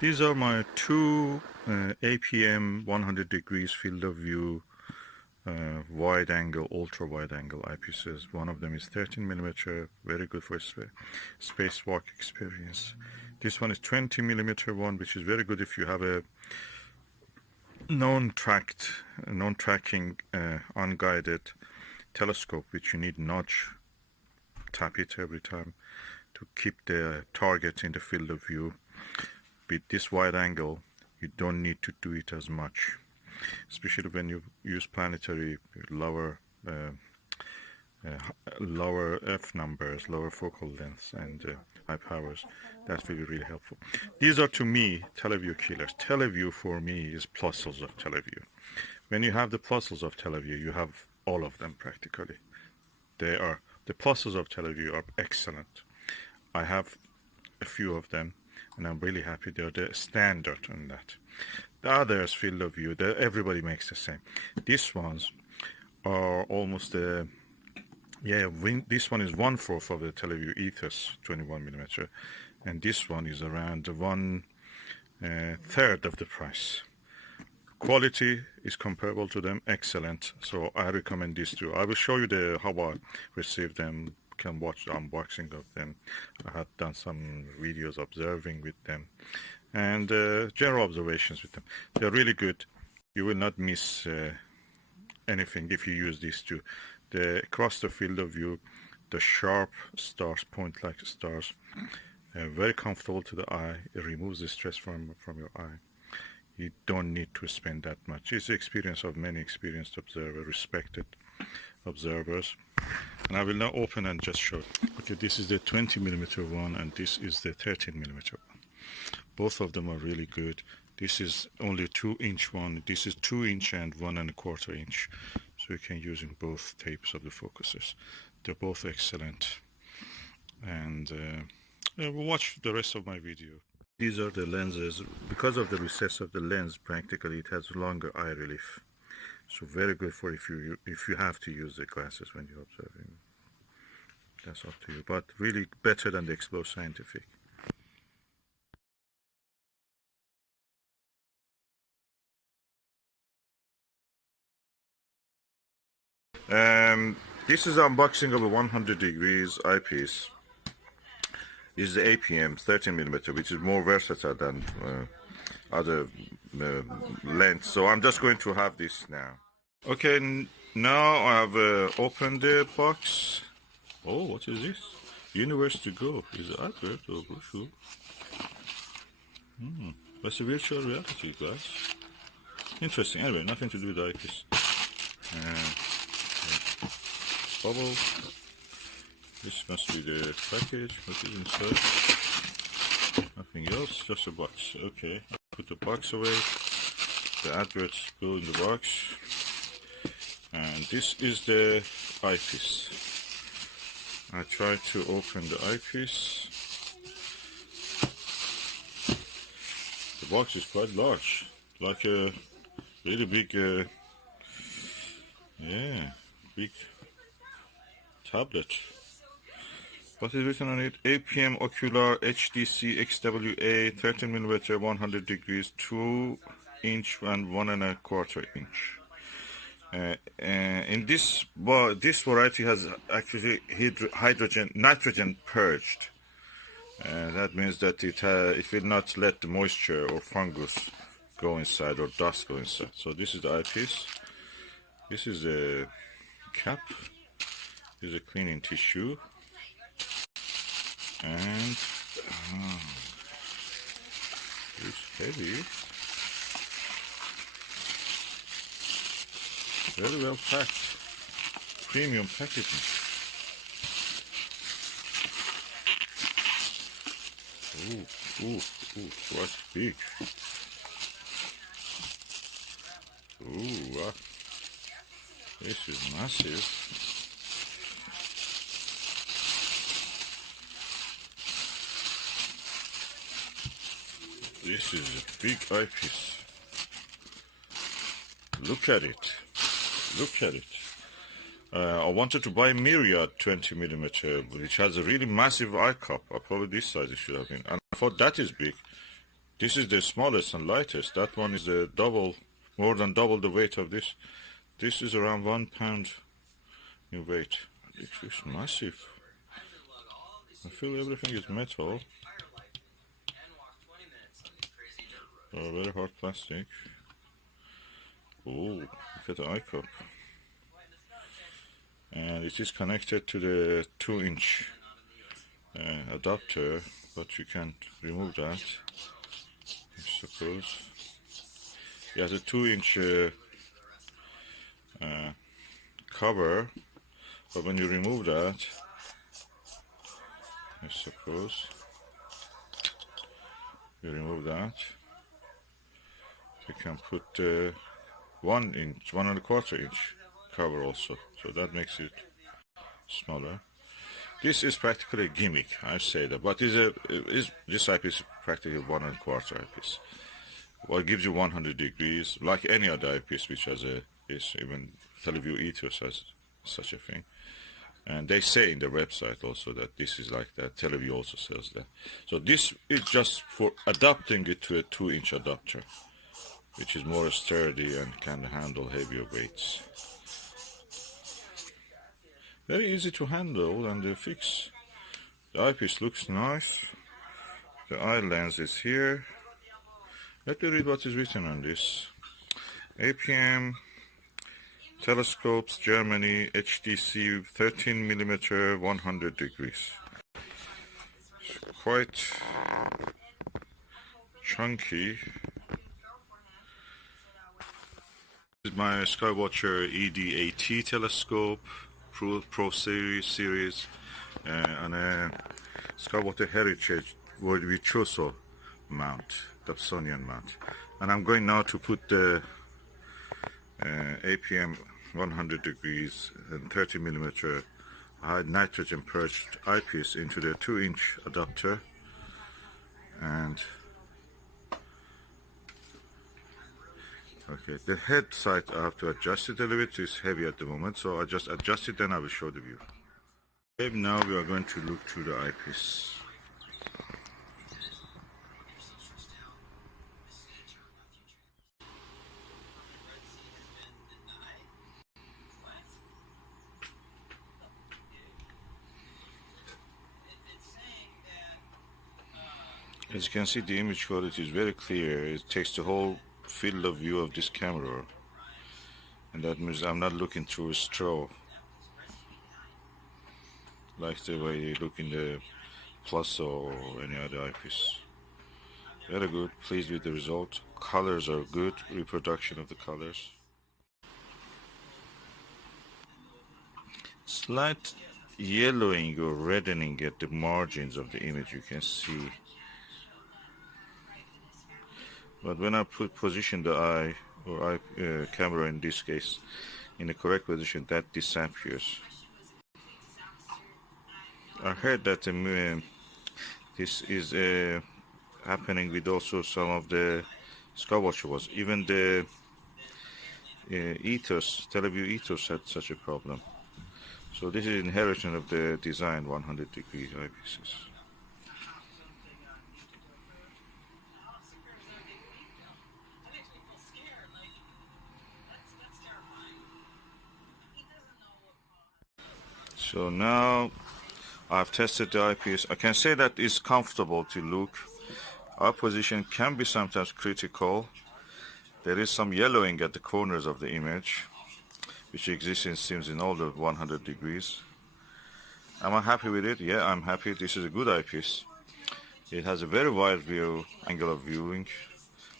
These are my two APM 100 degrees field of view wide angle, ultra wide angle eyepieces. One of them is 13mm, very good for spacewalk experience. This one is 20mm one, which is very good if you have a non-tracking unguided telescope, which you need notch, tap it every time to keep the target in the field of view. With this wide angle, you don't need to do it as much, especially when you use planetary lower f numbers, lower focal lengths, and high powers. That will be really helpful. These are, to me, Televue killers. Televue for me is Plossls of Televue. When you have the Plossls of Televue, you have all of them practically. The Plossls of Televue are excellent. I have a few of them, and I'm really happy they're the standard on that. The others, field of view, everybody makes the same. These ones are almost this one is 1/4 of the Televue Ethos 21mm, and this one is around 1/3 of the price. Quality is comparable to them, excellent. So I recommend these two. I will show you how I received them. Can watch the unboxing of them. I have done some videos observing with them, and general observations with them. They're really good. You will not miss anything if you use these two. Across the field of view, the sharp stars, point like stars, very comfortable to the eye. It removes the stress from your eye. You don't need to spend that much. It's the experience of many experienced observers, respected observers. And I will now open and just show. Okay, this is the 20mm one, and this is the 13mm one. Both of them are really good. This is only 2-inch one. This is 2-inch and 1¼ inch. So you can use in both types of the focuses. They're both excellent. And we'll watch the rest of my video. These are the lenses. Because of the recess of the lens, practically it has longer eye relief. So very good for if you have to use the glasses when you're observing. That's up to you, but really better than the Explore Scientific. This is unboxing of a 100 degrees eyepiece. This is the APM 13mm, which is more versatile than other lengths. So I'm just going to have this now. Okay, now I've opened the box. Oh, what is this? Universe to go. Is it advert or brochure? That's a virtual reality, guys. Interesting. Anyway, nothing to do with the eyepiece. Bubble. This must be the package. What is inside? Nothing else. Just a box. Okay. Put the box away. The adverts go in the box. And this is the eyepiece. I try to open the eyepiece. The box is quite large, like a really big, big tablet. What is written on it? APM Ocular HDC XWA 13mm 100 degrees 2-inch and 1¼ inch. In this variety has actually nitrogen purged. That means that it will not let the moisture or fungus go inside or dust go inside. So this is the eyepiece. This is a cap. This is a cleaning tissue. And it's heavy. Very well packed. Premium packaging. Ooh, quite big. Ooh, this is massive. This is a big eyepiece. Look at it. Look at it. I wanted to buy Myriad 20mm, which has a really massive eye cup. Probably this size it should have been. And I thought that is big. This is the smallest and lightest. That one is the double, more than double the weight of this. This is around 1 pound in weight. It is massive. I feel everything is metal. Very hard plastic. Oh, look at the eye cup. And it is connected to the 2-inch adapter, but you can't remove that, I suppose. It has a 2-inch cover, but when you remove that, I suppose, you remove that, you can put 1 inch, 1¼ inch cover also, so that makes it smaller. This is practically a gimmick, I say that, but this eyepiece is practically 1¼ eyepiece. Well, it gives you 100 degrees, like any other eyepiece which has even Televue Ethos has such a thing. And they say in their website also that this is like that. Televue also sells that. So this is just for adapting it to a 2-inch adapter, which is more sturdy and can handle heavier weights. Very easy to handle and fix. The eyepiece looks nice. The eye lens is here. Let me read what is written on this. APM Telescopes, Germany, HDC 13mm, 100 degrees. Quite chunky. This is my Skywatcher ED-AT telescope, Pro series, and a Skywatcher Heritage Virtuoso mount, Dobsonian mount. And I'm going now to put the APM 100 degrees and 30mm high nitrogen purged eyepiece into the 2-inch adapter, and okay, the head side I have to adjust it a little bit. It's heavy at the moment, so I just adjust it, then I will show the view. Okay, now we are going to look through the eyepiece. As you can see, the image quality is very clear. It takes the whole field of view of this camera, and that means I'm not looking through a straw like the way you look in the Plossl or any other eyepiece. Very good, pleased with the result. Colors are good, reproduction of the colors. Slight yellowing or reddening at the margins of the image, you can see. But when I position the eye or camera in this case in the correct position, that disappears. I heard that this is happening with also some of the Skywatcher was. Even the ethos, Televue Ethos had such a problem. So this is inheritance of the design 100 degree eyepieces. So now I've tested the eyepiece. I can say that it's comfortable to look. Eye position can be sometimes critical. There is some yellowing at the corners of the image, which exists in seems in all the 100 degrees. Am I happy with it? Yeah, I'm happy. This is a good eyepiece. It has a very wide view, angle of viewing.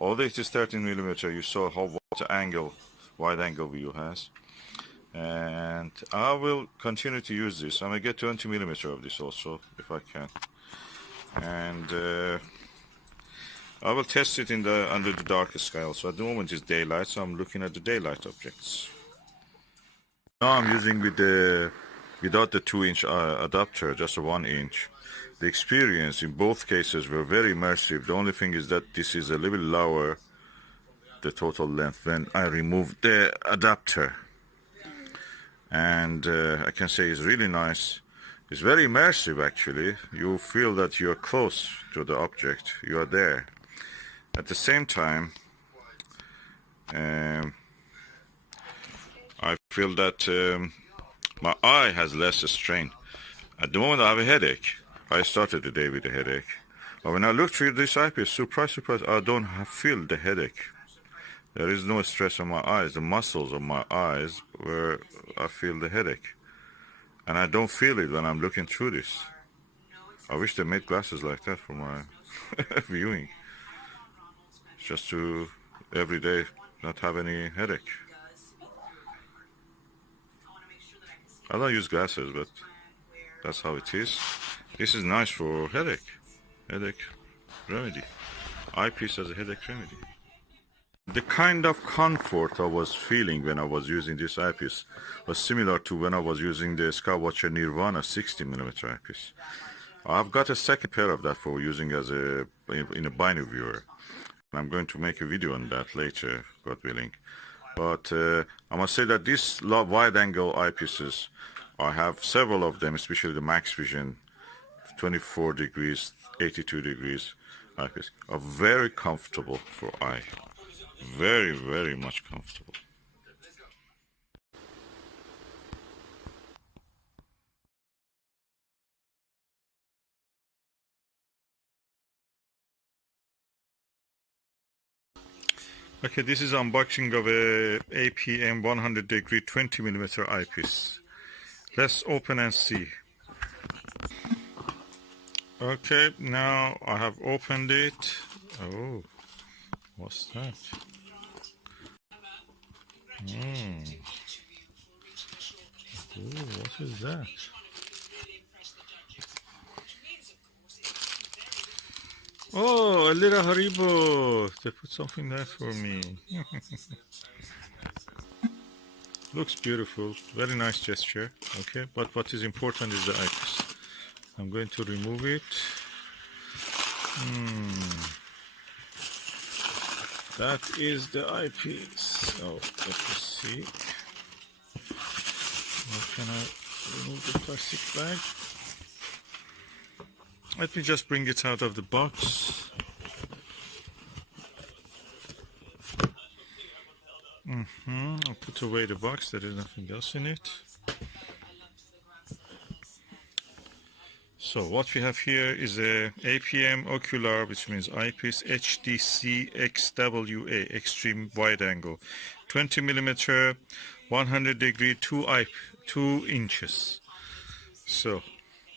Although it is 13mm, you saw how wide angle view has. And I will continue to use this. I may get 20mm of this also, if I can. And I will test it in under the darkest sky also. At the moment it's daylight, so I'm looking at the daylight objects. Now I'm using without the 2-inch adapter, just a 1-inch. The experience in both cases were very immersive. The only thing is that this is a little lower, the total length, when I removed the adapter. And I can say it's really nice. It's very immersive actually. You feel that you're close to the object, you are there. At the same time, I feel that my eye has less strain. At the moment I have a headache. I started the day with a headache. But when I look through this eyepiece, surprise, I don't feel the headache. There is no stress on my eyes, the muscles of my eyes where I feel the headache. And I don't feel it when I'm looking through this. I wish they made glasses like that for my viewing. Just to every day not have any headache. I don't use glasses, but that's how it is. This is nice for headache remedy. Eyepiece as a headache remedy. The kind of comfort I was feeling when I was using this eyepiece was similar to when I was using the Skywatcher Nirvana 60mm eyepiece. I've got a second pair of that for using as in a binary viewer. I'm going to make a video on that later, God willing. But I must say that these wide-angle eyepieces, I have several of them, especially the Max Vision 24 degrees, 82 degrees eyepiece, are very comfortable for eye. Very, very much comfortable. Okay, this is unboxing of a APM 100 degree 20mm eyepiece. Let's open and see. Okay, now I have opened it. Oh, what's that? Ooh, what is that? Oh, a little Haribo. They put something there for me. Looks beautiful. Very nice gesture. Okay, but what is important is the eyepiece. I'm going to remove it. That is the eyepiece. Oh, let me see. How can I remove the plastic bag? Let me just bring it out of the box. I'll put away the box. There is nothing else in it. So what we have here is a APM ocular, which means eyepiece HDC XWA, extreme wide angle, 20mm, 100 degree, 2 inches. So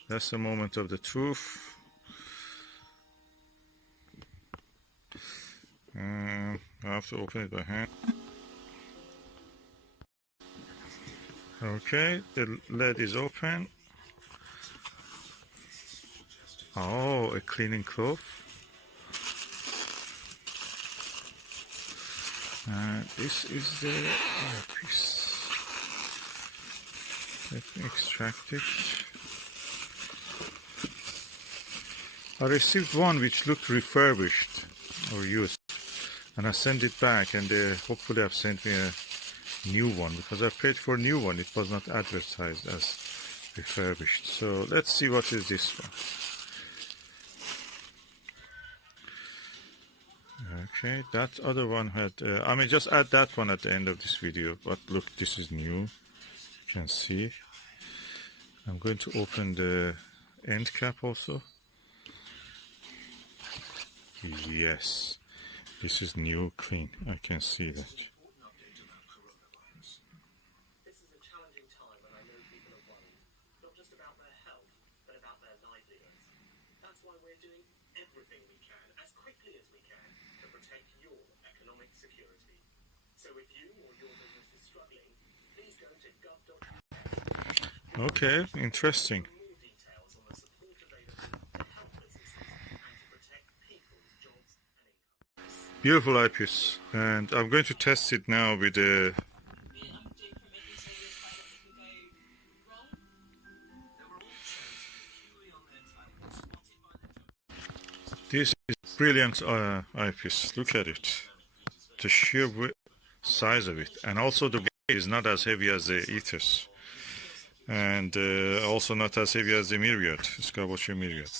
that's the moment of the truth. I have to open it by hand. Okay, the lid is open. Oh, a cleaning cloth. This is the eyepiece. Let me extract it. I received one which looked refurbished or used, and I sent it back, and they hopefully have sent me a new one, because I paid for a new one. It was not advertised as refurbished. So let's see what is this one. Okay, that other one had, I may just add that one at the end of this video, but look, this is new, you can see. I'm going to open the end cap also. Yes, this is new, clean, I can see that. That's why we're doing everything we can, as quickly as we can, to protect your economic security. So if you or your business is struggling, please go to gov.uk. Okay, interesting. Beautiful eyepiece, and I'm going to test it now with the This is brilliant eyepiece. Look at it. The sheer size of it, and also the weight is not as heavy as the ethos, and also not as heavy as the Myriad, Skywatcher Myriad.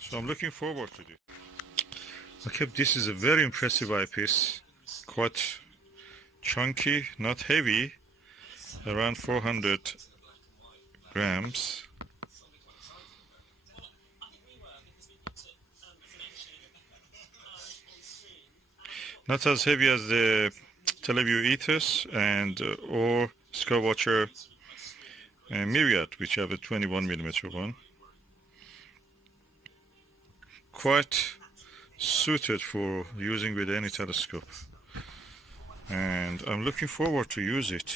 So I'm looking forward to this. Okay, this is a very impressive eyepiece, quite chunky, not heavy, around 400 grams. Not as heavy as the Televue Ethos and or Skywatcher Myriad, which have a 21mm one. Quite suited for using with any telescope, and I'm looking forward to use it.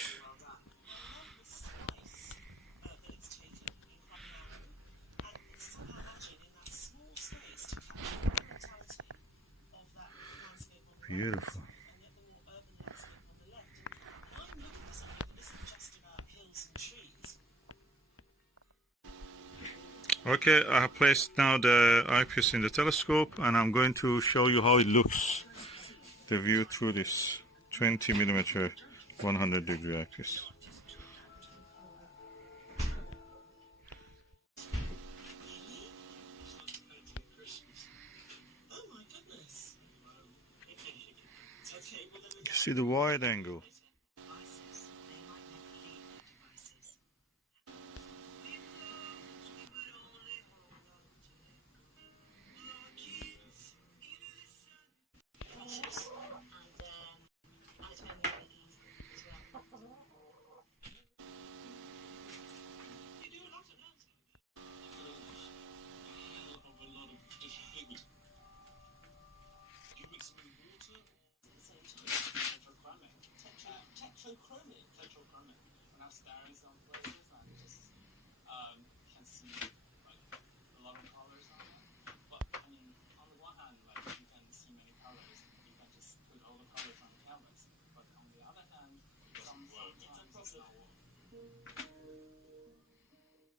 Beautiful. Okay, I have placed now the eyepiece in the telescope, and I'm going to show you how it looks, the view through this 20mm 100-degree eyepiece. You see the wide angle.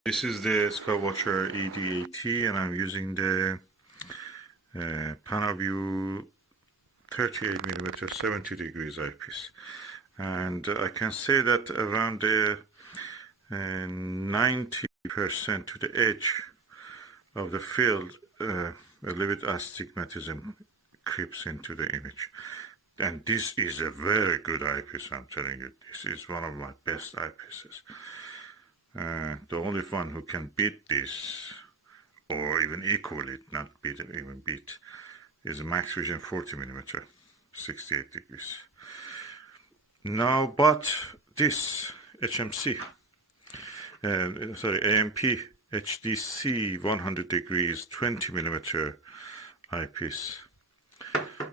This is the Skywatcher ED80, and I'm using the Panaview 38mm 70 degrees eyepiece, and I can say that around the 90% to the edge of the field, a little bit astigmatism creeps into the image. And this is a very good eyepiece, I'm telling you. This is one of my best eyepieces. The only one who can beat this, or even equal it, not beat it, even beat, is a Max Vision 40mm, 68 degrees. Now, but this HMC, AMP HDC 100 degrees 20mm eyepiece.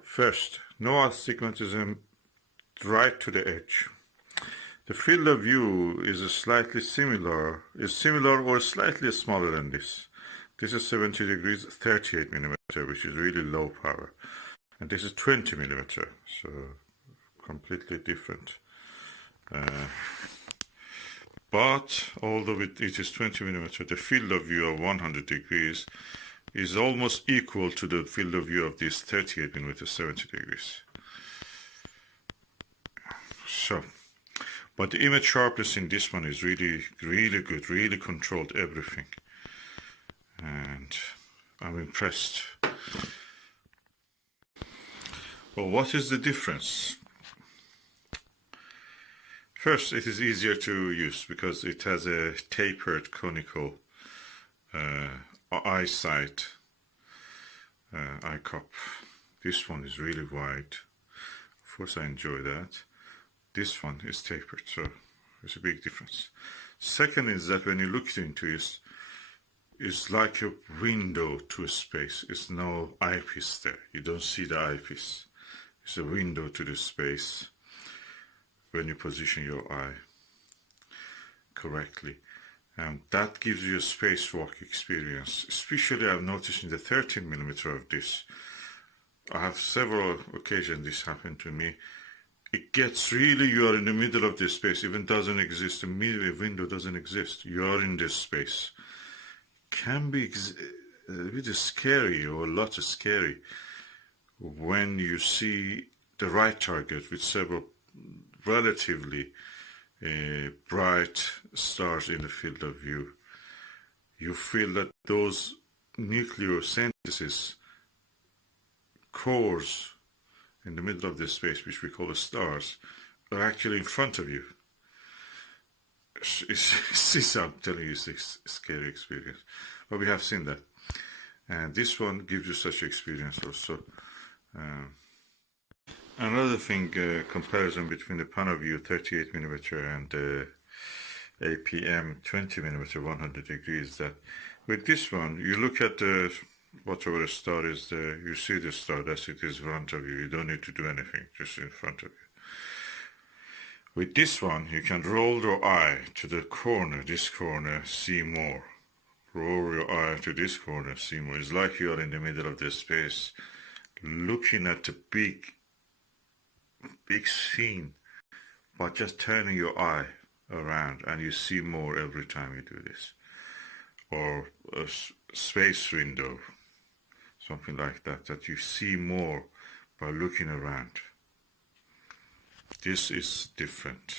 First, no astigmatism right to the edge. The field of view is slightly similar, or slightly smaller than this. This is 70 degrees 38mm, which is really low power, and this is 20mm, so completely different. But although it is 20mm, the field of view of 100 degrees is almost equal to the field of view of this 38mm 70 degrees. So, but the image sharpness in this one is really good, really controlled everything, and I'm impressed. Well, what is the difference? First, it is easier to use because it has a tapered conical eyesight eye cup. This one is really wide. Of course, I enjoy that. This one is tapered, so there's a big difference. Second is that when you look into it, it's like a window to a space. It's no eyepiece there. You don't see the eyepiece. It's a window to the space when you position your eye correctly. And that gives you a spacewalk experience. Especially I've noticed in the 13mm of this. I have several occasions this happened to me. It gets really, you are in the middle of this space, even doesn't exist, a window doesn't exist. You are in this space. Can be a bit scary, or a lot of scary, when you see the right target with several relatively bright stars in the field of view. You feel that those nucleosynthesis cores in the middle of this space, which we call the stars, are actually in front of you. I'm telling you, it's a scary experience. But we have seen that. And this one gives you such experience also. Another thing, comparison between the Panaview 38mm and the APM 20mm 100 degrees, that with this one, you look at the whatever the star is there, you see the star, that's it, is in front of you. You don't need to do anything, just in front of you. With this one, you can roll your eye to the corner, this corner, see more. Roll your eye to this corner, see more. It's like you are in the middle of the space, looking at the big scene, but just turning your eye around, and you see more every time you do this. Or a space window, something like that, that you see more by looking around. This is different.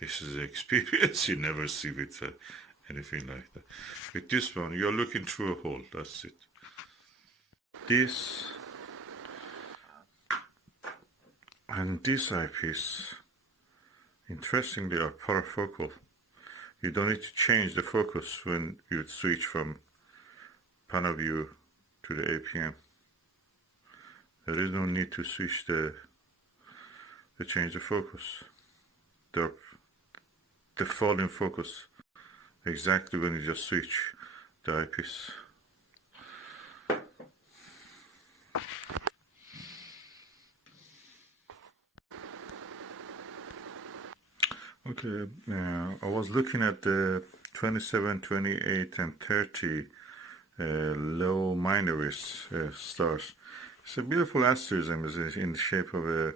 This is an experience you never see with anything like that. With this one, you're looking through a hole, that's it. This and this eyepiece, interestingly, are parafocal. You don't need to change the focus when you switch from Panaview to the APM. There is no need to switch to change the focus. They fall in focus exactly when you just switch the eyepiece. Okay, I was looking at the 27, 28 and 30 low minoris stars. It's a beautiful asterism. It's in the shape of a,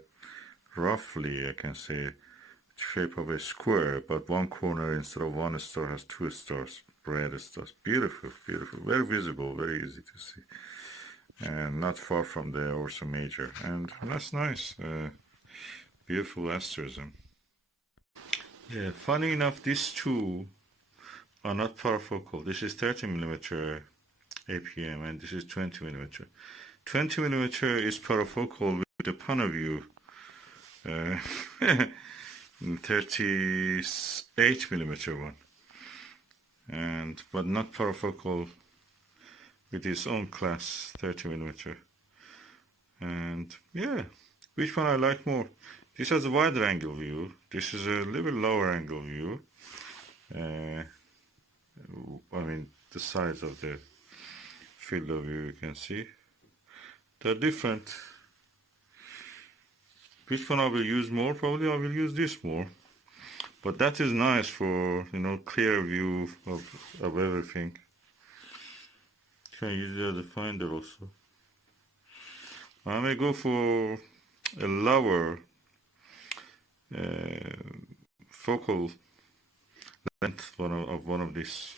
roughly I can say, shape of a square, but one corner instead of one star has two stars, red stars. Beautiful, beautiful, very visible, very easy to see, and not far from the Ursa Major, and that's nice. Beautiful asterism. Yeah, funny enough, these two are not parafocal. This is 30mm APM and this is 20mm. 20mm is parafocal with the Panaview 38mm one, but not parafocal with its own class 30mm. And yeah, which one I like more? This has a wider angle view. This is a little lower angle view. I mean, the size of the field of view you can see. They're different. Which one I will use more? Probably I will use this more. But that is nice for, you know, clear view of everything. You can use it as a finder also. I may go for a lower focal length of one of these,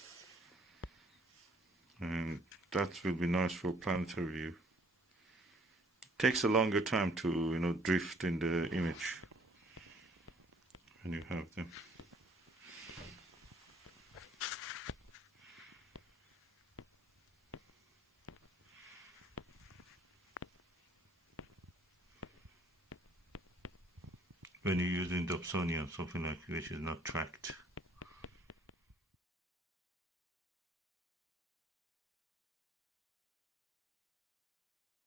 and that will be nice for planetary view. Takes a longer time to, you know, drift in the image when you have them. When you're using Dobsonian, something like which is not tracked.